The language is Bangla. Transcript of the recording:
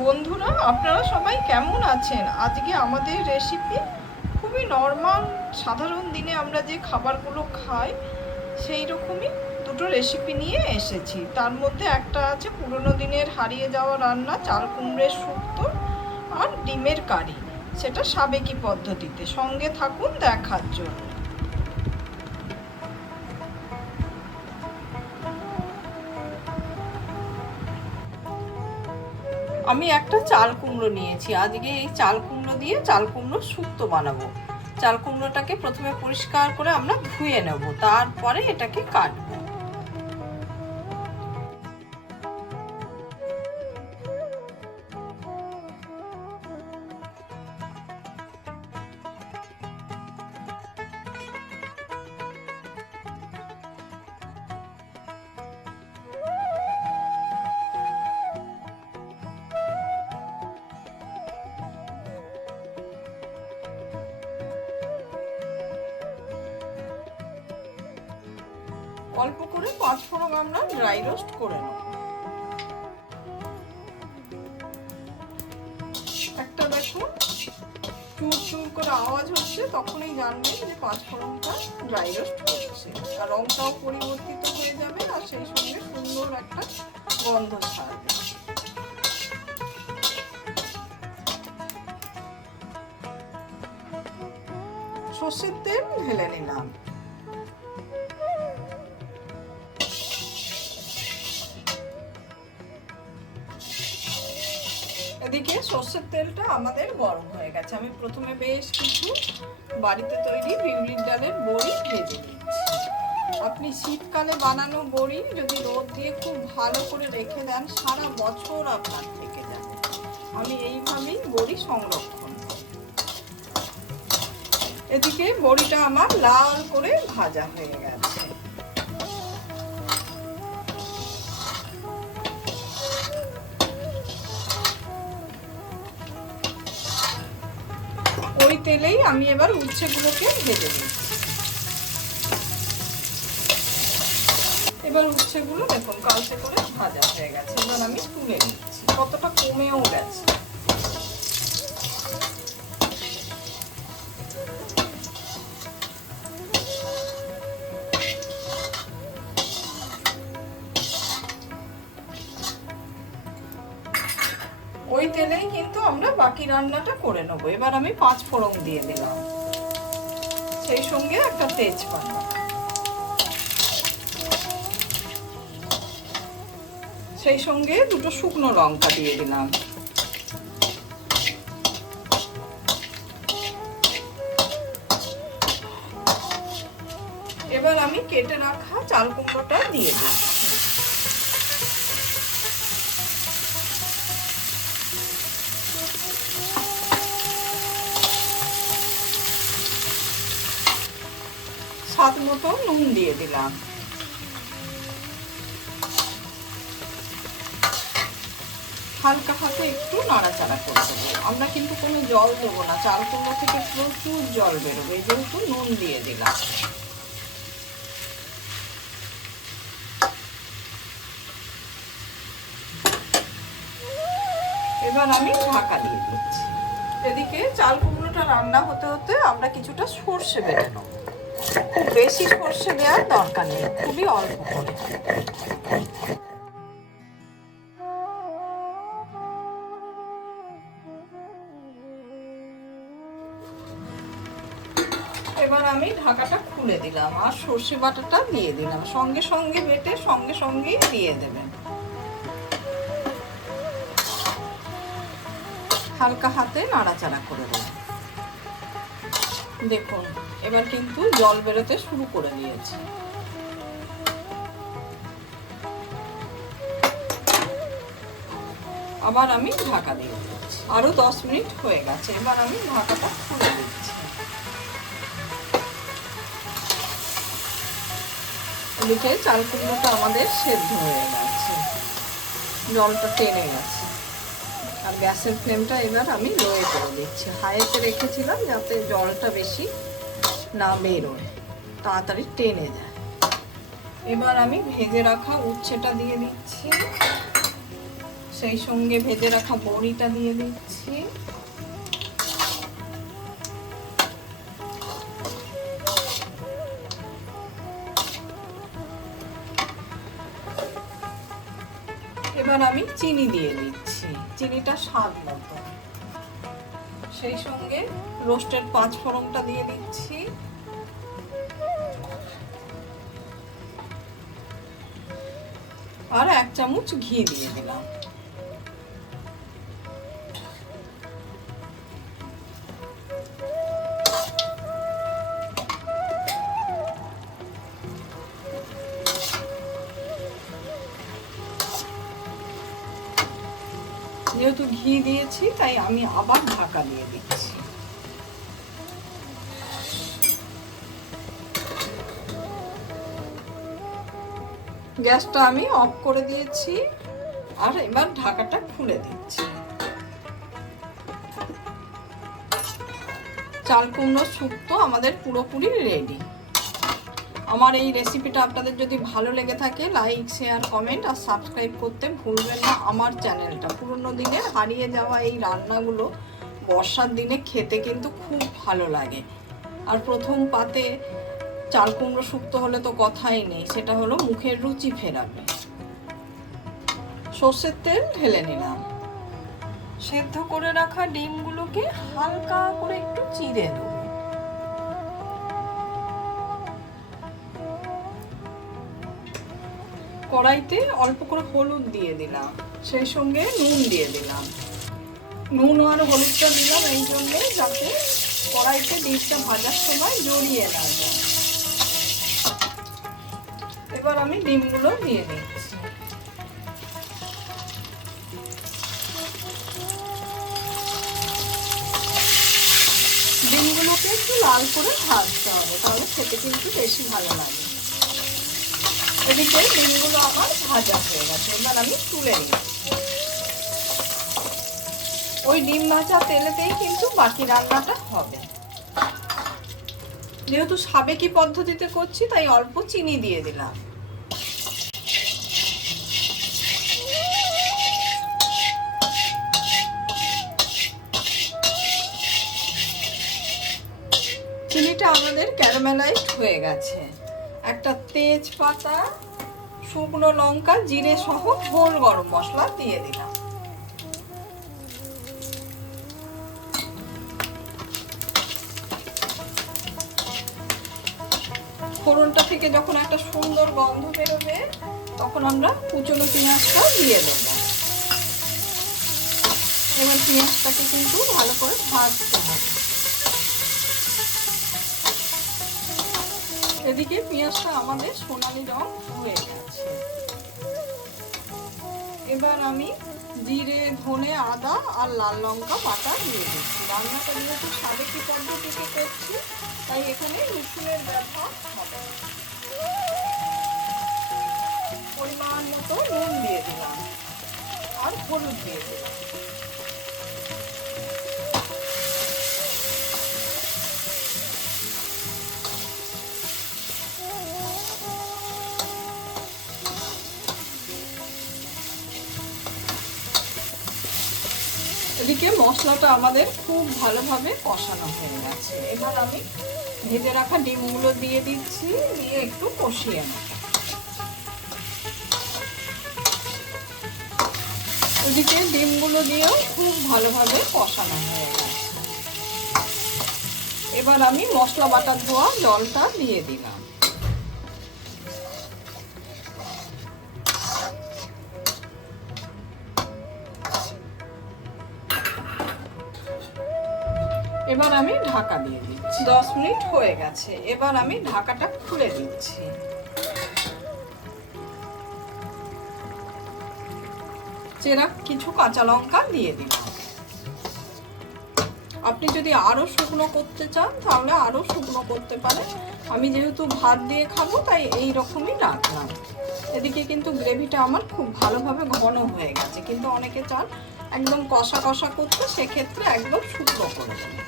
বন্ধুরা, আপনারা সবাই কেমন আছেন? আজকে আমাদের রেসিপি খুবই নর্মাল, সাধারণ দিনে আমরা যে খাবারগুলো খাই সেই রকমই দুটো রেসিপি নিয়ে এসেছি। তার মধ্যে একটা আছে পুরনো দিনের হারিয়ে যাওয়া রান্না, চাল কুমড়োর শুক্তো আর ডিমের কারি, সেটা সাবেকি পদ্ধতিতে। সঙ্গে থাকুন দেখার জন্য। আমি একটা চাল কুমড়ো নিয়েছি। আজকে এই চাল কুমড়ো দিয়ে চাল কুমড়ো শুক্তো বানাবো। চাল কুমড়োটাকে প্রথমে পরিষ্কার করে আমরা ধুয়ে নেব, তারপরে এটাকে কাটবো। অল্প করে 5 ফোড়ন আমরা ড্রাই রোস্ট করে নেব। একটা দেখুন চুর চুর করে আওয়াজ হচ্ছে, তখনই জানবেন যে 5 ফোড়নটা ড্রাই রোস্ট করছে। আর রংটাও পরিবর্তিত হয়ে যাবে, আর সেই সঙ্গে সুন্দর একটা গন্ধ ছাড়বে। সর্ষের তেল ঢেলে নিলাম। এদিকে সর্ষের তেলটা আমাদের গরম হয়ে গেছে। আমি প্রথমে বেশ কিছু বাড়িতে তৈরি বিউলির ডালের বড়ি ভেজে নিচ্ছি। আপনি শীতকালে বানানো বড়ি যদি রোদ দিয়ে খুব ভালো করে রেখে দেন, সারা বছর আপনার থেকে যাবে। আমি এইভাবেই বড়ি সংরক্ষণ করি। এদিকে বড়িটা আমার লাল করে ভাজা হয়ে গেছে। ওই তেলেই আমি এবার উচ্ছেগুলোকে ভেজে নিচ্ছি। এবার উচ্ছেগুলো দেখুন কালচে করে ভাজা হয়ে গেছে। এবার আমি তুলে নিচ্ছি। কতটা কমেও গেছে। ওই তেলেই কিন্তু আমরা বাকি রান্নাটা করে নেবো। এবার আমি 5 ফোড়ন দিয়ে দিলাম, সেই সঙ্গে একটা তেজপাতা, সেই সঙ্গে দুটো শুকনো লঙ্কা দিয়ে দিলাম। এবার আমি কেটে রাখা চাল কুমড়োটা দিয়ে দিই। স্বাদ মতো নুন দিয়ে দিলাম। হালকা হাতে একটু নাড়াচাড়া করে দেবো। আমরা কিন্তু কোনো জল দেবো না, চাল কুমড়ো থেকে প্রচুর জল বেরোবে, যেহেতু নুন দিয়ে দিলাম। এবার আমি ঢাকা দিয়ে দিচ্ছি। এদিকে চাল কুমড়োটা রান্না হতে হতে আমরা কিছুটা সর্ষে বেটে নেব। খুব বেশি সর্ষে দেওয়ার দরকার নেই, খুবই অল্প করে। এবার আমি ঢাকাটা খুলে দিলাম আর সর্ষে বাটাটা দিয়ে দিলাম। সঙ্গে সঙ্গে বেটে সঙ্গে সঙ্গেই দিয়ে দেবেন। হালকা হাতে নাড়াচাড়া করে দেবেন। দেখুন এবার কিন্তু জল বেরোতে শুরু করে দিয়েছে। আবার আমি ঢাকা দিয়ে দিচ্ছি। আরো 10 মিনিট হয়ে গেছে। এবার আমি ঢাকাটা খুলে দিচ্ছি। এদিকে চাল কুমড়োটা আমাদের সেদ্ধ হয়ে গেছে, জলটা টেনে গেছে। আর গ্যাসের ফ্লেমটা এবার আমি লোয়ে করে দিচ্ছি। হাইতে রেখেছিলাম যাতে জলটা বেশি না বেরোয়, তাড়াতাড়ি টেনে যায়। এবার আমি ভেজে রাখা উচ্ছেটা দিয়ে দিচ্ছি। সেই সঙ্গে ভেজে রাখা বড়িটা দিয়ে দিচ্ছি। এবার আমি চিনি দিয়ে দিচ্ছি, চিনিটা স্বাদ মতো। সেই সঙ্গে রোস্টেড 5 ফোড়নটা দিয়ে দিচ্ছি। আর 1 চামচ ঘি দিয়ে দিলাম। যেহেতু ঘি দিয়েছি তাই আমি আবার ঢাকা দিয়ে দিচ্ছি। গ্যাসটা আমি অফ করে দিয়েছি আর এবার ঢাকাটা খুলে দিচ্ছি। চাল কুমড়ো শুক্তো আমাদের পুরোপুরি রেডি। আমার এই রেসিপিটা আপনাদের যদি ভালো লেগে থাকে লাইক, শেয়ার, কমেন্ট আর সাবস্ক্রাইব করতে ভুলবেন না আমার চ্যানেলটা। পুরনো দিনের হারিয়ে যাওয়া এই রান্নাগুলো বর্ষার দিনে খেতে কিন্তু খুব ভালো লাগে। আর প্রথম পাতে চাল কুমড়ো শুক্তো হলে তো কথাই নেই, সেটা হলো মুখের রুচি ফেরাবে। সর্ষের তেল ঢেলে নিলাম। সেদ্ধ করে রাখা ডিমগুলোকে হালকা করে একটু চিড়ে দেবো। কড়াইতে অল্প করে হলুদ দিয়ে দিলাম, সেই সঙ্গে নুন দিয়ে দিলাম। নুন আর হলুদটা দিলাম এই জন্যে যাতে কড়াইতে ডিমটা ভাজার সময় জড়িয়ে না যায়। এবার আমি ডিমগুলো দিয়ে দিচ্ছি। ডিমগুলোকে একটু লাল করে ভাজতে হবে, তাহলে খেতে কিন্তু বেশি ভালো লাগে। এদিকে ডিমগুলো আমার ভাজা হয়ে গেছে, এবার আমি তুলে নিচ্ছি। ওই ডিম ভাজা তেলেতেই কিন্তু বাকি রান্নাটা হবে। যেহেতু সাবেকি পদ্ধতিতে করছি তাই অল্প চিনি দিয়ে দিলাম। চিনিটা আমাদের ক্যারামেলাইজড হয়ে গেছে। একটা তেজপাতা, শুকনো লঙ্কা, জিরে সহ হোল গরম মশলা দিয়ে দিলাম। ফোড়নটা থেকে যখন একটা সুন্দর গন্ধ বেরোবে তখন আমরা কুচনো পেঁয়াজটা দিয়ে দেবো। এবার পেঁয়াজটাকে কিন্তু ভালো করে ভাজতে হবে। এদিকে পেঁয়াজটা আমাদের সোনালি রং হয়ে গেছে। এবার আমি জিরে, ধনে, আদা আর লাল লঙ্কা বাটা দিয়ে দিচ্ছি। রান্নাটা যেহেতু সাবেকি পদ্ধতিতে করছি তাই এখানে রসুনের ব্যবহার হবে। পরিমাণ মতো নুন দিয়ে দিলাম আর হলুদ দিয়ে দিলাম। এদিকে মশলাটা আমাদের খুব ভালোভাবে কষানো হয়ে গেছে। এবার আমি ভেজে রাখা ডিমগুলো দিয়ে দিচ্ছি, দিয়ে একটু কষিয়ে নেব। ওদিকে ডিমগুলো দিয়েও খুব ভালোভাবে কষানো হয়ে গেছে। এবার আমি মশলা বাটা ধোয়া জলটা দিয়ে দিলাম। এবার আমি ঢাকা দিয়ে দিচ্ছি। 10 মিনিট হয়ে গেছে, এবার আমি ঢাকাটা খুলে দিচ্ছি। চেরা কিছু কাঁচা লঙ্কা দিয়ে দিলাম। আপনি যদি আরো শুকনো করতে চান তাহলে আরো শুকনো করতে পারেন। আমি যেহেতু ভাত দিয়ে খাবো তাই এই রকমই রাখলাম। এদিকে কিন্তু গ্রেভিটা আমার খুব ভালোভাবে ঘন হয়ে গেছে, কিন্তু অনেকে চান একদম কষা কষা করতে, সেক্ষেত্রে একদম শুকনো করে দেবেন।